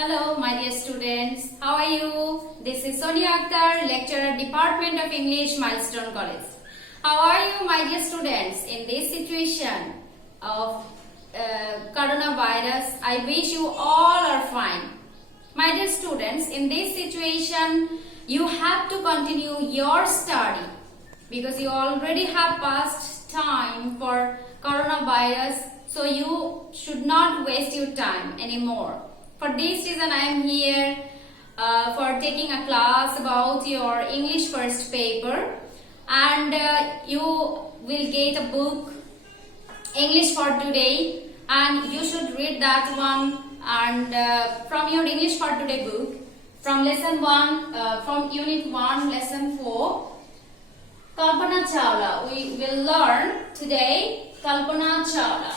Hello, my dear students. How are you? This is Sonia Akter, lecturer, Department of English, Milestone College. How are you, my dear students? In this situation of coronavirus, I wish you all are fine. My dear students, in this situation, you have to continue your study because you already have passed time for coronavirus, so you should not waste your time anymore. For this reason, I am here for taking a class about your English first paper, and you will get a book English for today, and you should read that one. And from your English for today book, from lesson 1, from unit 1, lesson 4, Kalpana Chawla. We will learn today Kalpana Chawla.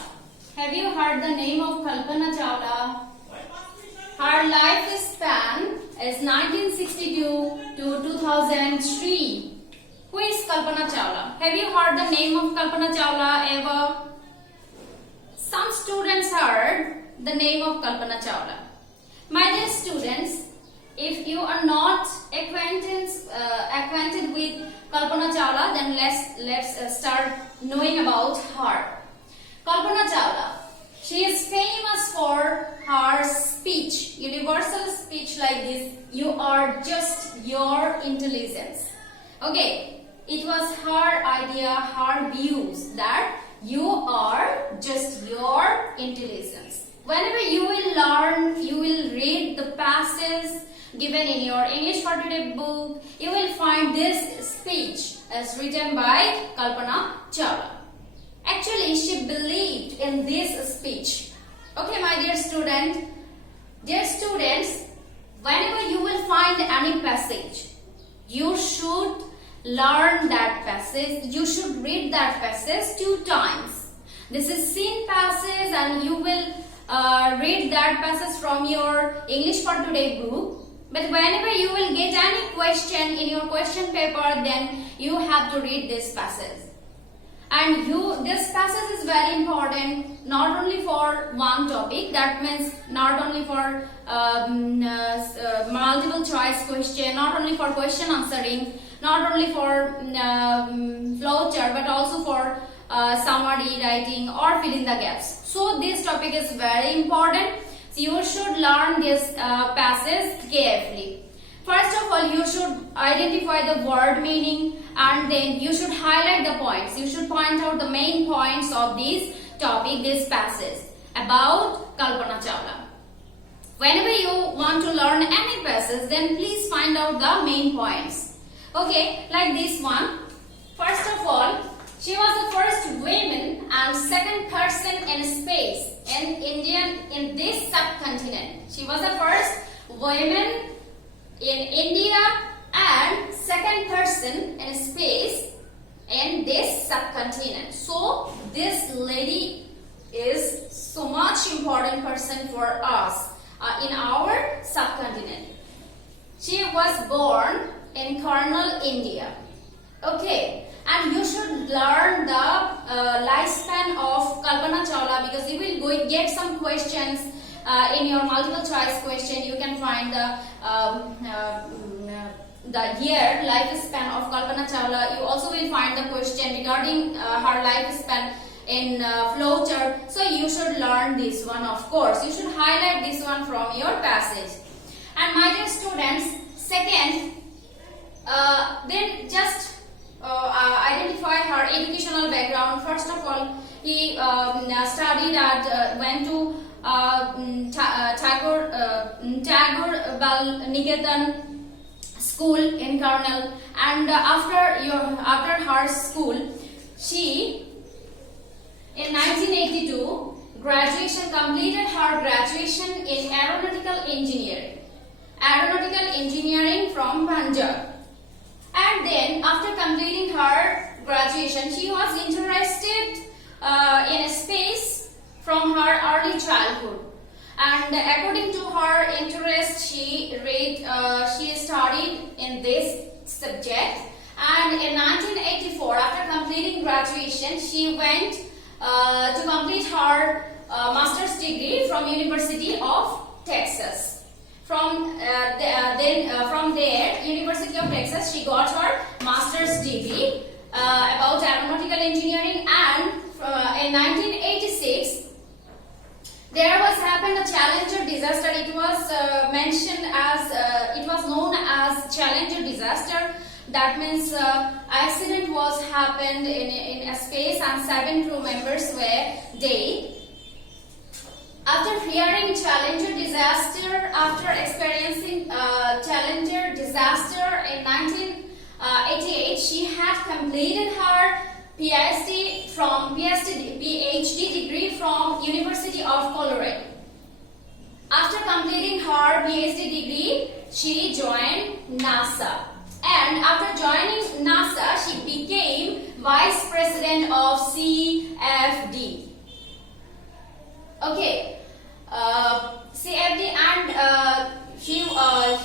Have you heard the name of Kalpana Chawla? Her lifespan is 1962 to 2003. Who is Kalpana Chawla? Have you heard the name of Kalpana Chawla ever? Some students heard the name of Kalpana Chawla. My dear students, if you are not acquainted with Kalpana Chawla, then let's start knowing about her. Kalpana Chawla. She is famous for her speech, universal speech like this: "You are just your intelligence." Okay, it was her idea, her views that you are just your intelligence. Whenever you will learn, you will read the passages given in your English for Today book, you will find this speech as written by Kalpana Chawla. Actually, she believed in this speech. Okay, my dear students, whenever you will find any passage, you should learn that passage. You should read that passage 2 times. This is seen passage, and you will read that passage from your English for Today book. But whenever you will get any question in your question paper, then you have to read this passage. And this passage is very important, not only for one topic, that means not only for multiple choice question, not only for question answering, not only for flowchart, but also for summary writing or filling the gaps. So this topic is very important. So you should learn this passage carefully. First of all, you should identify the word meaning, and then you should highlight the points. You should point out the main points of this topic, this passage about Kalpana Chawla. Whenever you want to learn any passage, then please find out the main points. Okay, like this one. First of all, she was the first woman and second person in space in this subcontinent. She was the first woman in India and second person in space in this subcontinent. So this lady is so much important person for us in our subcontinent. She was born in Karnal, India. Okay, and you should learn the lifespan of Kalpana Chawla, because you will get some questions in your multiple choice question. You can find the year lifespan of Kalpana Chawla. You also will find the question regarding her lifespan in flowchart. So you should learn this one, of course. You should highlight this one from your passage. And my dear students, second, then just identify her educational background. First of all, he studied at went to Tagore Niketan school in Karnal, and after her school, she in 1982 completed her graduation in aeronautical engineering from Punjab. And then after completing her graduation, she was interested in space from her early childhood, and according to her interest, she studied in this subject. And in 1984, after completing graduation, she went to complete her master's degree from University of Texas. From there, University of Texas, she got her master's degree about aeronautical engineering, and in 1986 there was happened a Challenger disaster. It was it was known as Challenger disaster. That means accident was happened in a space and 7 crew members were dead. After hearing Challenger disaster, after experiencing Challenger disaster in 1988, she had completed her PhD degree from University of Colorado. After completing her PhD degree, she joined NASA. And after joining NASA, she became Vice President of CFD. Okay, CFD, and she was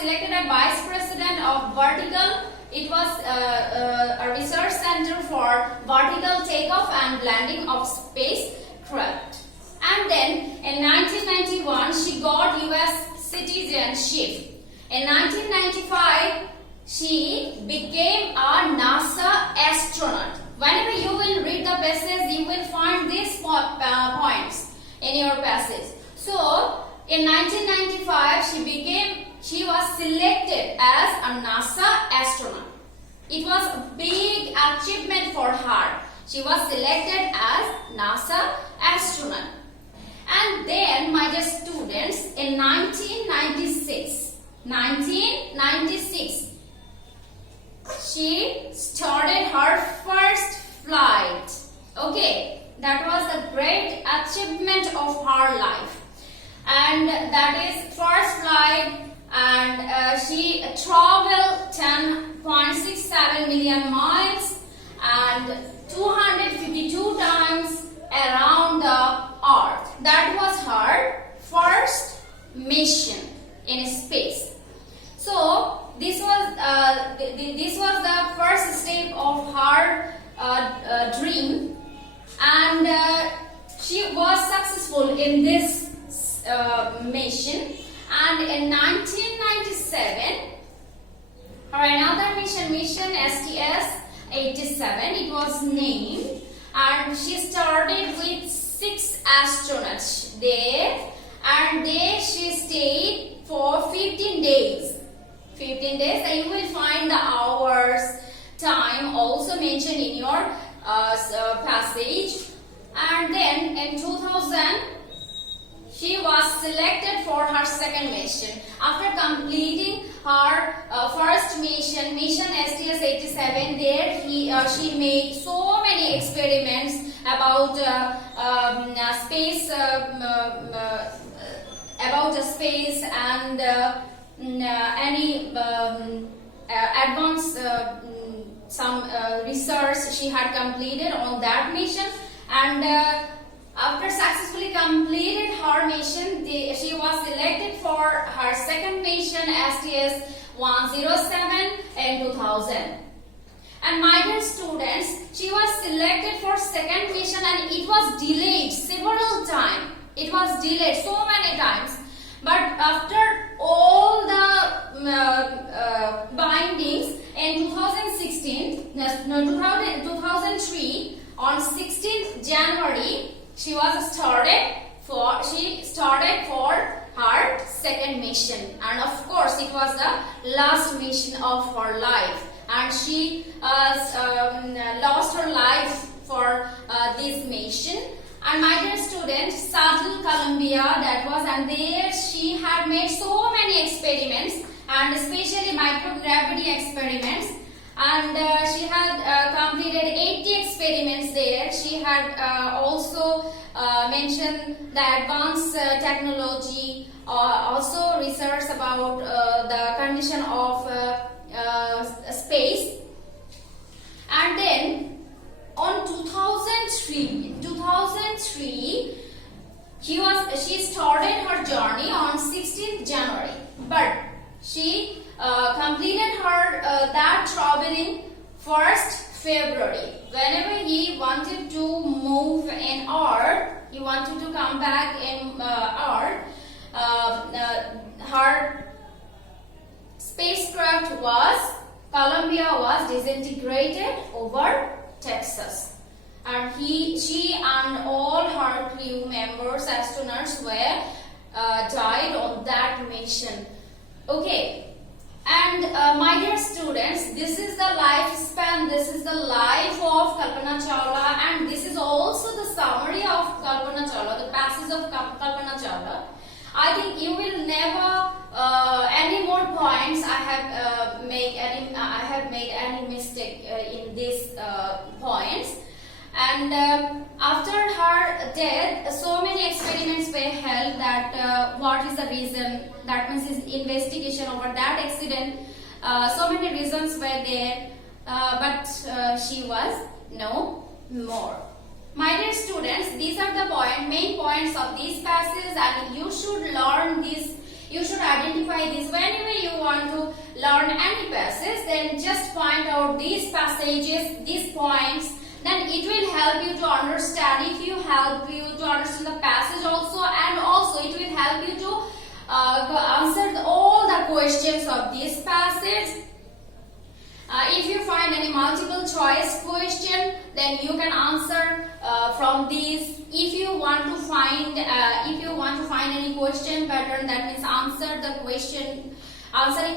selected as Vice President of Vertical. It was a research center for vertical takeoff and landing of spacecraft. And then in 1991, she got US citizenship. In 1995, she became a NASA astronaut. Whenever you will read the passage, you will find these points in your passage. So, in 1995, she was selected as a NASA astronaut. It was a big achievement for her. She was selected as NASA astronaut. And then, my dear students, in 1996, she started her first flight. Okay, that was a great achievement of her life. And that is first flight, and she traveled 10.67 million miles and 252 times around the earth. That was her first mission in space. So this was the first step of her dream, and she was successful in this mission. And in 1997, her another mission STS-87, it was named, and she started with 6 astronauts there, and there she stayed for 15 days. 15 days, and you will find the hours, time also mentioned in your passage. And then in 2000, she was selected for her second mission. After completing her first mission STS-87, there she made so many experiments about space, and any advanced research she had completed on that mission. And after successfully completed her mission, she was selected for her second mission STS-107 in 2000. And my dear students, she was selected for second mission, and it was delayed several times. It was delayed so many times. But after all the bindings in 2003, on 16th January, she started for her second mission, and of course it was the last mission of her life, and she lost her life for this mission. And my dear students, Saddle Columbia, that was, and there she had made so many experiments, and especially microgravity experiments, and she had completed 80 experiments there. She had also mentioned the advanced technology, also research about the condition of space. And then on 2003, she started her journey on 16th January, but she completed her that traveling 1st February. Whenever he wanted to move in Earth, he wanted to come back in Earth, her spacecraft Columbia was disintegrated over Texas, and she and all her crew members, astronauts, were died on that mission. Okay, and my dear students, this is the lifespan, this is the life of Kalpana Chawla, and this is also the summary of Kalpana Chawla, the passage of Kalpana Chawla. I think you will never any more points. I have made any mistake in these points. And after her death, so many experiments were held that what is the reason. That means his investigation over that accident. So many reasons were there, but she was no more. My dear students, these are the main points of these passages, and you should learn this. You should identify this. Whenever you want to learn any passage, then just point out these passages, these points. Then it will help you to understand. If you help you to understand the passage also, and also it will help you to answer all the questions of this passage. If you find any multiple choice question, then you can answer from these. If you want to find any question pattern, that means answering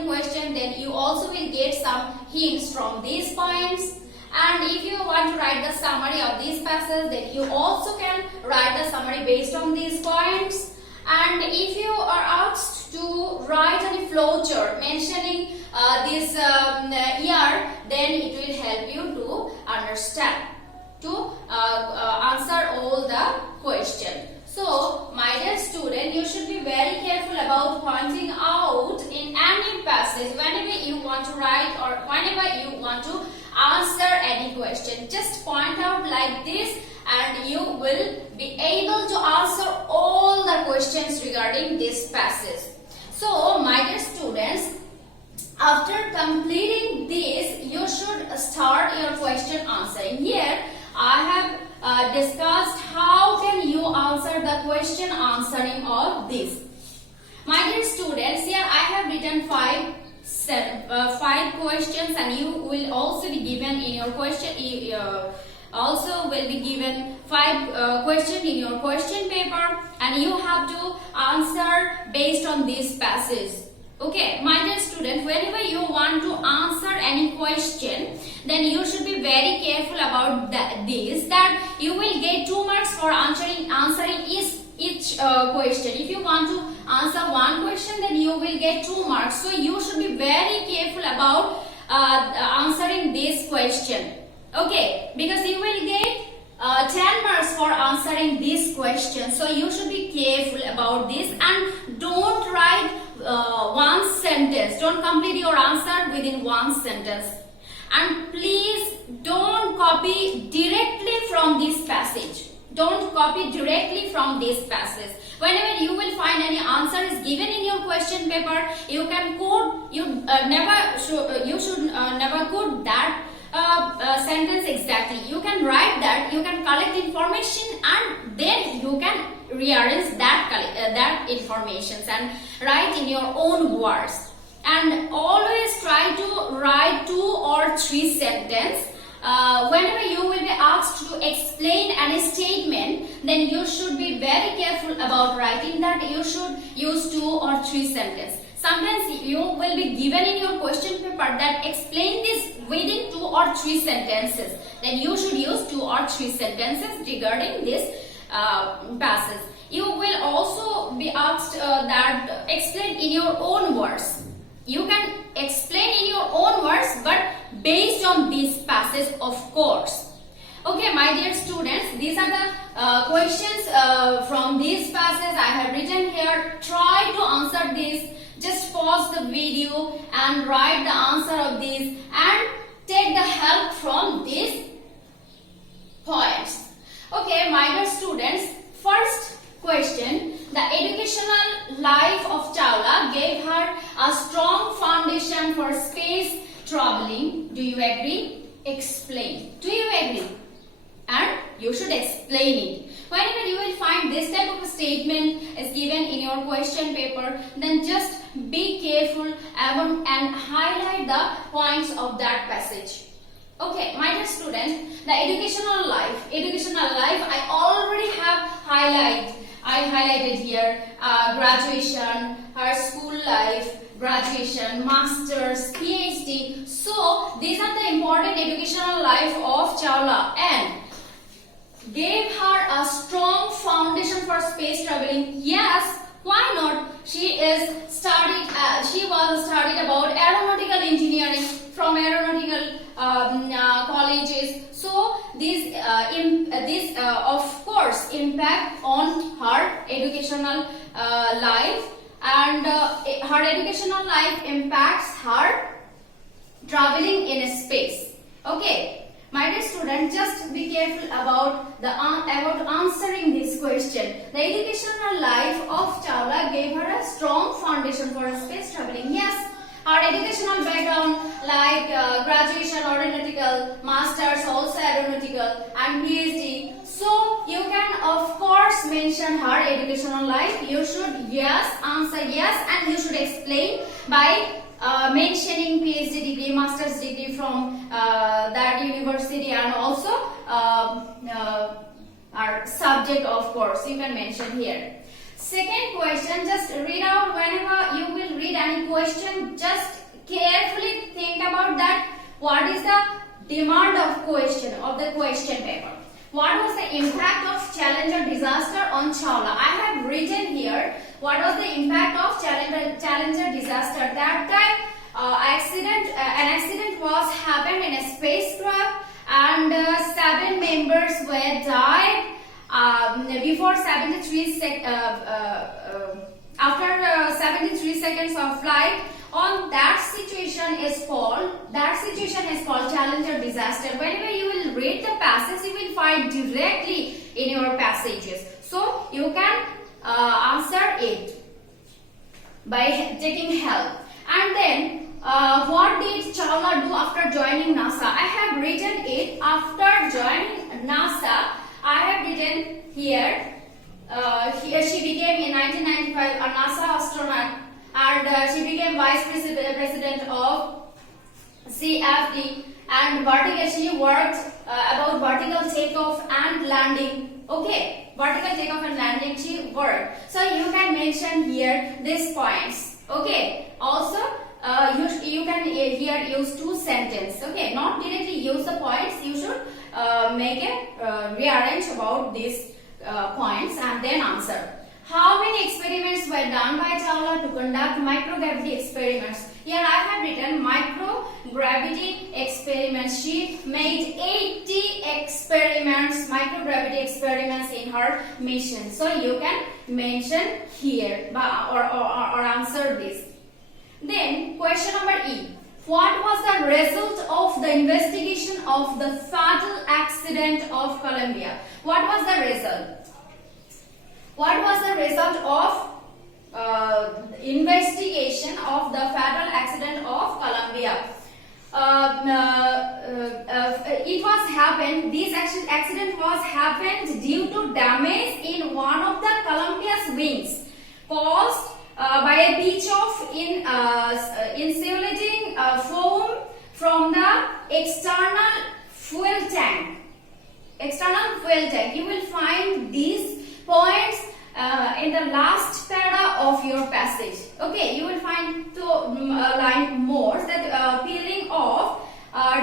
question, then you also will get some hints from these points. And if you want to write the summary of this passage, then you also can write the summary based on these points. And if you are asked to write any flowchart mentioning this year, then it will help you to understand, to answer all the question. So, my dear student, you should be very careful about pointing out in any passage whenever you want to write or whenever you want to answer any question. Just point out like this, and you will be able to answer all the questions regarding this passage. So, my dear students, after completing this, you should start your question answering. Here, I have discussed how can you answer the question answering of this. My dear students, here I have written five questions, and you will also be given in your question. Also will be given 5 questions in your question paper, and you have to answer based on this passage. Okay, my dear student, whenever you want to answer any question, then you should be very careful about that you will get 2 marks for answering each question. If you want to answer one question, then you will get 2 marks. So you should be very careful about answering this question. Okay, because you will get 10 marks for answering this question. So you should be careful about this, and don't write one sentence. Don't complete your answer within one sentence. And please don't copy directly from this passage. Don't copy directly from this passage. Whenever you will find any answer is given in your question paper, you can quote. You should never quote that sentence exactly. You can write that. You can collect information, and then you can rearrange that information and write in your own words. And always try to write 2 or 3 sentences. Whenever you will be asked to explain any statement, then you should be very careful about writing that. You should use 2 or 3 sentences. Sometimes you will be given in your question paper that explain this within 2 or 3 sentences. Then you should use 2 or 3 sentences regarding this passage. You will also be asked that explain in your own words. You can explain in your own words, but based on this passage, of course. Okay, my dear students, these are the questions from this passage I have written here. Try to answer this. Just pause the video and write the answer of this, and take the help from these points. Okay, my dear students, first question. The educational life of Chawla gave her a strong foundation for space traveling. Do you agree? Explain. Do you agree? And you should explain it. Whenever you will find this type of a statement is given in your question paper, then just be careful and highlight the points of that passage. Okay, my dear students, the educational life, I already have highlighted here graduation, her school life, graduation, masters, PhD. So these are the important educational life of Chawla and gave her a strong foundation for space traveling. Yes, why not? She was studied about aeronautical engineering from aeronautical colleges. So this of course impact on her educational life, and her educational life impacts her traveling in space. Okay, my dear student, just be careful about answering this question. The educational life of Chawla gave her a strong foundation for space traveling. Yes, her educational background like graduation aeronautical, masters also aeronautical, and PhD. So you can of course mention her educational life. You should answer yes, and you should explain by mentioning PhD degree, master's degree from that university, and also our subject, of course, you can mention here. Second question, just read out. Whenever you will read any question, just carefully think about that. What is the demand of the question paper? What was the impact of Challenger disaster on Chawla? I have written here what was the impact of Challenger disaster. That time an accident was happened in a spacecraft, and 7 members were died before 73 after 73 seconds of flight. On that situation is called Challenger disaster. Whenever you will read the passage, you will find directly in your passages, so you can answer it by taking help. And then what did Chawla do after joining NASA? I have written it. After joining NASA, I have written here she became in 1995 a NASA astronaut, and she became vice president of CFD, and she worked about vertical takeoff and landing. Okay, vertical takeoff and landing she worked. So you can mention here these points. Okay, also you can here use 2 sentences. Okay, not directly use the points. You should make a rearrange about these points and then answer. How many experiments were done by Chawla to conduct microgravity experiments? Here I have written microgravity experiments. She made 80 experiments, microgravity experiments in her mission. So you can mention here or answer this. Then question number E. What was the result of the investigation of the fatal accident of Columbia? What was the result? What was the result of investigation of the fatal accident of Columbia? It was happened. This accident was happened due to damage in one of the Columbia's wings, caused by a pitch of insulating foam from the external fuel tank. You will find these points in the last para of your passage. Okay, you will find 2 line more that peeling off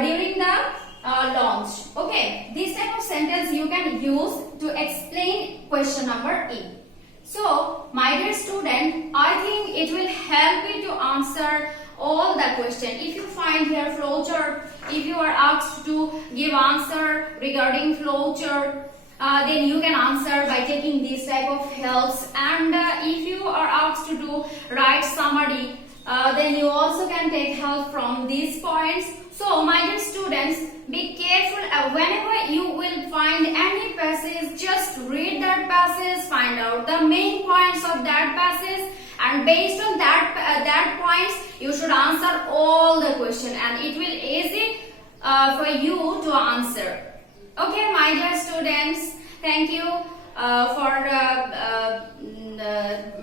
during the launch. Okay, this type of sentence you can use to explain question number E. So, my dear student, I think it will help you to answer all the question. If you find here flowchart, if you are asked to give answer regarding flowchart, then you can answer by taking these type of helps. And if you are asked to do write summary, then you also can take help from these points. So, my dear students, be careful whenever you will find any passage, just read that passage, find out the main points of that passage, and based on that points, you should answer all the question, and it will easy for you to answer. Okay, my dear students, thank you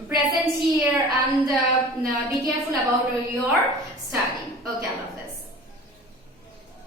present here and be careful about your study. Okay, Allah.